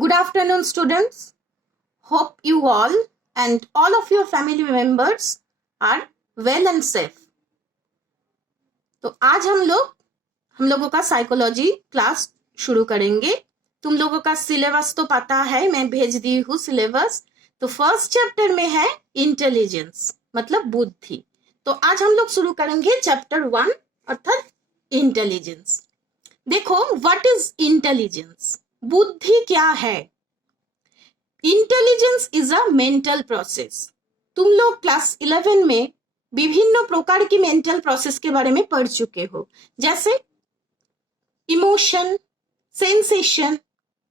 Good afternoon, students. Hope you all and all of your family members are well and safe. तो आज हम लोगों का psychology class शुरू करेंगे। तुम लोगों का सिलेबस तो पता है, मैं भेज दी हूँ सिलेबस। तो फर्स्ट चैप्टर में है इंटेलिजेंस, मतलब बुद्धि। तो आज हम लोग शुरू करेंगे चैप्टर 1 अर्थात इंटेलिजेंस। देखो, व्हाट इज इंटेलिजेंस? बुद्धि क्या है? Intelligence is a mental process. तुम लोग क्लास 11 में विभिन्न प्रकार की मेंटल प्रोसेस के बारे में पढ़ चुके हो, जैसे इमोशन, सेंसेशन,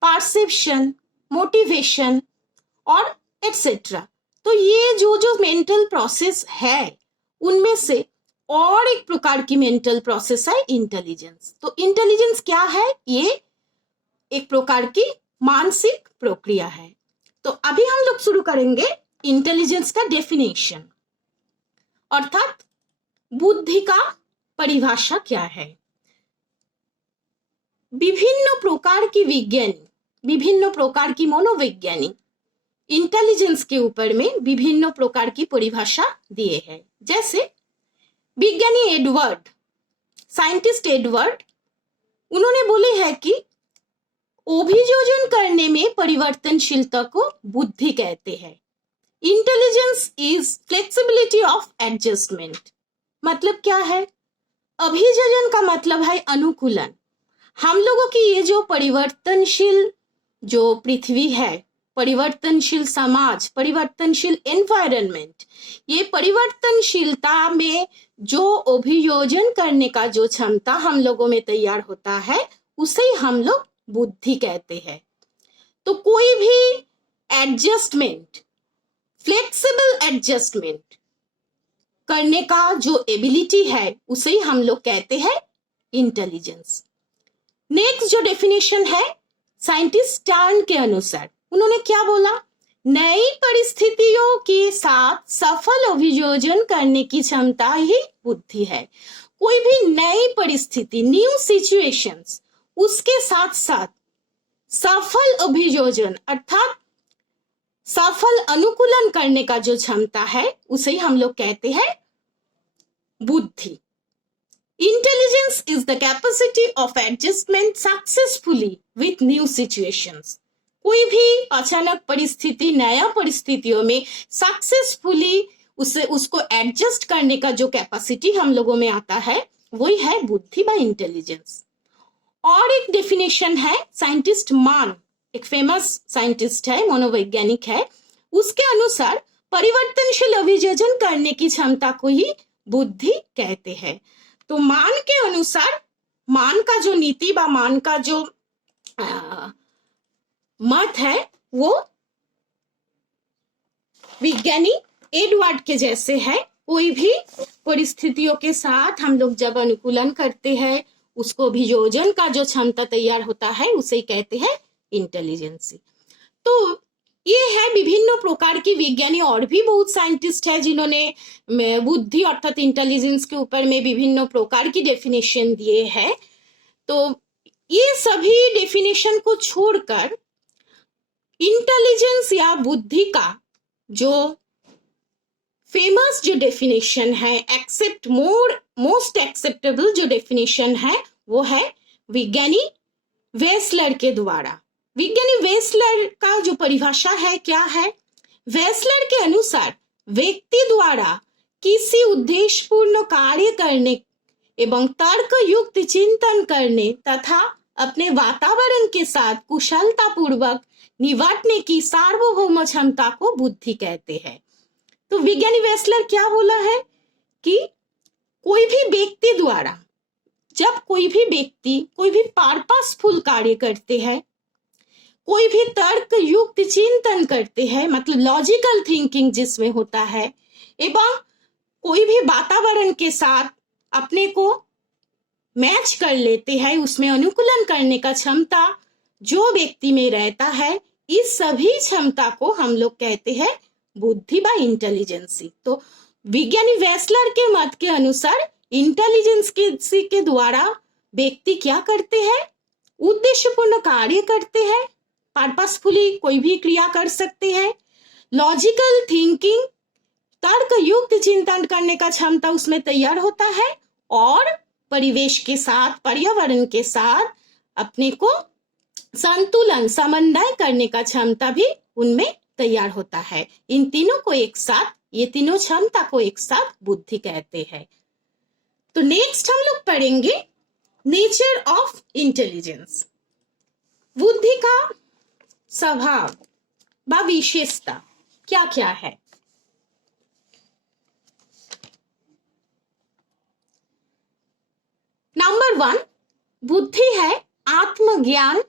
परसेप्शन, मोटिवेशन और एटसेट्रा। तो ये जो मेंटल प्रोसेस है, उनमें से और एक प्रकार की मेंटल प्रोसेस है इंटेलिजेंस। तो इंटेलिजेंस क्या है? ये एक प्रकार की मानसिक प्रक्रिया है। तो अभी हम लोग शुरू करेंगे इंटेलिजेंस का डेफिनेशन, अर्थात बुद्धि का परिभाषा क्या है। विभिन्न प्रकार की विज्ञानी, विभिन्न प्रकार की मनोवैज्ञानिक इंटेलिजेंस के ऊपर में विभिन्न प्रकार की परिभाषा दिए हैं। जैसे विज्ञानी एडवर्ड, साइंटिस्ट एडवर्ड, उन्होंने बोले है कि अभियोजन करने में परिवर्तनशीलता को बुद्धि कहते हैं। Intelligence is flexibility of adjustment. मतलब क्या है? अभियोजन का मतलब है अनुकूलन। हम लोगों की ये जो परिवर्तनशील जो पृथ्वी है, परिवर्तनशील समाज, परिवर्तनशील एनवायरनमेंट, ये परिवर्तनशीलता में जो अभियोजन करने का जो क्षमता हम लोगों में तैयार होता है, उसे हम लोग बुद्धि कहते हैं। तो कोई भी एडजस्टमेंट, फ्लेक्सिबल एडजस्टमेंट करने का जो एबिलिटी है, उसे हम लोग कहते हैं इंटेलिजेंस। नेक्स्ट जो डेफिनेशन है साइंटिस्ट स्टर्न के अनुसार, उन्होंने क्या बोला? नई परिस्थितियों के साथ सफल अभियोजन करने की क्षमता ही बुद्धि है। कोई भी नई परिस्थिति, न्यू सिचुएशंस, उसके साथ साथ सफल अभियोजन अर्थात सफल अनुकूलन करने का जो क्षमता है, उसे हम लोग कहते हैं बुद्धि। Intelligence is the capacity of adjustment successfully with new situations. कोई भी अचानक परिस्थिति, नया परिस्थितियों में सक्सेसफुली उसको एडजस्ट करने का जो कैपेसिटी हम लोगों में आता है, वही है बुद्धि बाय इंटेलिजेंस। और एक डेफिनेशन है साइंटिस्ट मान, एक फेमस साइंटिस्ट है, मनोवैज्ञानिक है, उसके अनुसार परिवर्तनशील अभियोजन करने की क्षमता को ही बुद्धि कहते हैं। तो मान के अनुसार, मान का जो नीति बा मान का जो मत है, वो विज्ञानी एडवर्ड के जैसे है। कोई भी परिस्थितियों के साथ हम लोग जब अनुकूलन करते हैं, उसको अभियोजन का जो क्षमता तैयार होता है, उसे कहते हैं इंटेलिजेंस। तो ये है विभिन्न प्रकार की विज्ञानी, और भी बहुत साइंटिस्ट है जिन्होंने बुद्धि अर्थात इंटेलिजेंस के ऊपर में विभिन्न प्रकार की डेफिनेशन दिए हैं। तो ये सभी डेफिनेशन को छोड़कर इंटेलिजेंस या बुद्धि का जो फेमस जो डेफिनेशन है, मोस्ट एक्सेप्टेबल जो डेफिनेशन है, वो है विज्ञानी वेसलर के द्वारा। विज्ञानी वेसलर का जो परिभाषा है, क्या है? वेसलर के अनुसार व्यक्ति द्वारा किसी उद्देश्यपूर्ण कार्य करने एवं तर्कयुक्त चिंतन करने तथा अपने वातावरण के साथ कुशलता पूर्वक निपटने की सार्वभौम क्षमता को बुद्धि कहते हैं। तो विज्ञानी वेसलर क्या बोला है कि कोई भी व्यक्ति द्वारा, जब कोई भी व्यक्ति कोई भी पर्पसफुल कार्य करते हैं, कोई भी तर्क युक्त चिंतन करते हैं, मतलब लॉजिकल थिंकिंग जिसमें होता है, एवं कोई भी वातावरण के साथ अपने को मैच कर लेते हैं, उसमें अनुकूलन करने का क्षमता जो व्यक्ति में रहता है, इस सभी क्षमता को हम लोग कहते हैं बुद्धि बाय इंटेलिजेंस। तो विज्ञानी वेसलर के मत के अनुसार इंटेलिजेंस के द्वारा व्यक्ति क्या करते हैं? उद्देश्यपूर्ण कार्य करते हैं, पर्पसफुली कोई भी क्रिया कर सकते हैं। लॉजिकल थिंकिंग, तर्क युक्त चिंतन करने का क्षमता उसमें तैयार होता है, और परिवेश के साथ, पर्यावरण के साथ अपने को संतुलन, समन्वय करने का क्षमता भी उनमें तैयार होता है। इन तीनों को एक साथ, ये तीनों क्षमता को एक साथ बुद्धि कहते हैं। तो नेक्स्ट हम लोग पढ़ेंगे नेचर ऑफ इंटेलिजेंस। बुद्धि का स्वभाव व विशेषता क्या क्या है। नंबर 1, बुद्धि है आत्मज्ञान,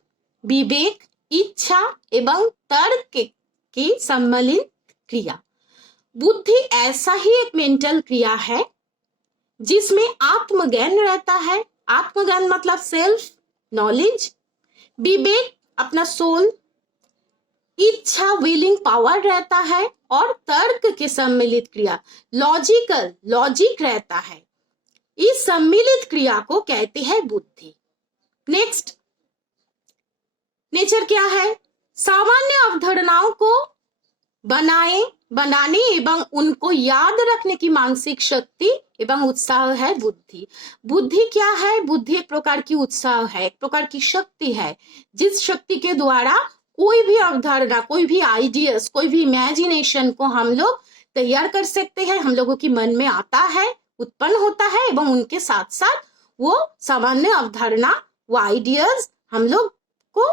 विवेक, इच्छा एवं तर्क की सम्मिलित क्रिया। बुद्धि ऐसा ही एक मेंटल क्रिया है जिसमें आत्मज्ञान रहता है। आत्मज्ञान मतलब सेल्फ नॉलेज, विवेक अपना सोल, इच्छा विलिंग पावर रहता है, और तर्क के सम्मिलित क्रिया लॉजिक रहता है। इस सम्मिलित क्रिया को कहते हैं बुद्धि। नेक्स्ट, नेचर क्या है? सामान्य अवधारणाओं को बनाने एवं उनको याद रखने की मानसिक शक्ति एवं उत्साह है बुद्धि। बुद्धि क्या है? बुद्धि एक प्रकार की उत्साह है, एक प्रकार की शक्ति है, जिस शक्ति के द्वारा कोई भी अवधारणा, कोई भी आइडियाज, कोई भी इमेजिनेशन को हम लोग तैयार कर सकते हैं, हम लोगों के मन में आता है, उत्पन्न होता है, एवं उनके साथ साथ वो सामान्य अवधारणा, वो आइडियाज हम लोग को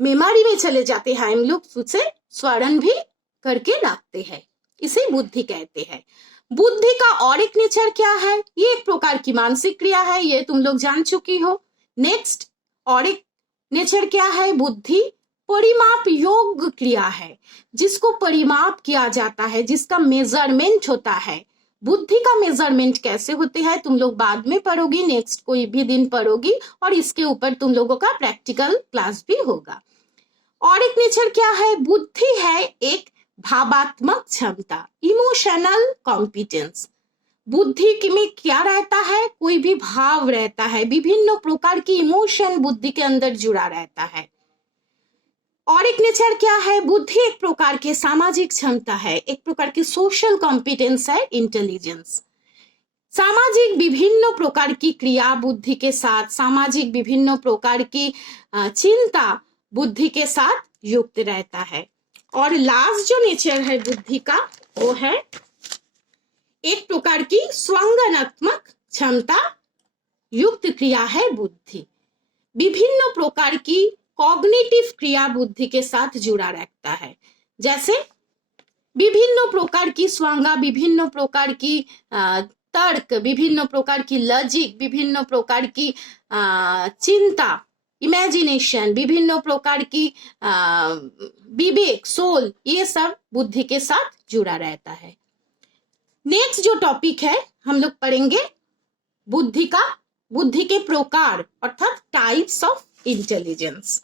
मेमोरी में चले जाते हैं, हम लोग उसे स्मरण भी करके रखते हैं। इसे बुद्धि कहते हैं। बुद्धि का और एक नेचर क्या है? ये एक प्रकार की मानसिक क्रिया है, ये तुम लोग जान चुकी हो। नेक्स्ट, और एक नेचर क्या है? बुद्धि परिमाप योग्य क्रिया है, जिसको परिमाप किया जाता है, जिसका मेजरमेंट होता है। बुद्धि का मेजरमेंट कैसे होते हैं तुम लोग बाद में पढ़ोगी, नेक्स्ट कोई भी दिन पढ़ोगी, और इसके ऊपर तुम लोगों का प्रैक्टिकल क्लास भी होगा। और एक नेचर क्या है? बुद्धि है एक भावात्मक क्षमता, इमोशनल कॉम्पिटेंस। बुद्धि में क्या रहता है? कोई भी भाव रहता है, विभिन्न प्रकार की इमोशन बुद्धि के अंदर जुड़ा रहता है। और एक नेचर क्या है? बुद्धि एक प्रकार की सामाजिक क्षमता है, एक प्रकार की सोशल कॉम्पिटेंस है, इंटेलिजेंस। सामाजिक विभिन्न प्रकार की क्रिया बुद्धि के साथ, सामाजिक विभिन्न प्रकार की चिंता बुद्धि के साथ युक्त रहता है। और लास्ट जो नेचर है बुद्धि का, वो है एक प्रकार की स्वंगनात्मक क्षमता युक्त क्रिया है बुद्धि। विभिन्न प्रकार की कॉग्निटिव क्रिया बुद्धि के साथ जुड़ा रहता है, जैसे विभिन्न प्रकार की स्वंगा, विभिन्न प्रकार की तर्क, विभिन्न प्रकार की लॉजिक, विभिन्न प्रकार की चिंता, इमेजिनेशन, विभिन्न प्रकार की विवेक, सोल, ये सब बुद्धि के साथ जुड़ा रहता है। नेक्स्ट जो टॉपिक है हम लोग पढ़ेंगे बुद्धि के प्रकार, अर्थात टाइप्स ऑफ इंटेलिजेंस।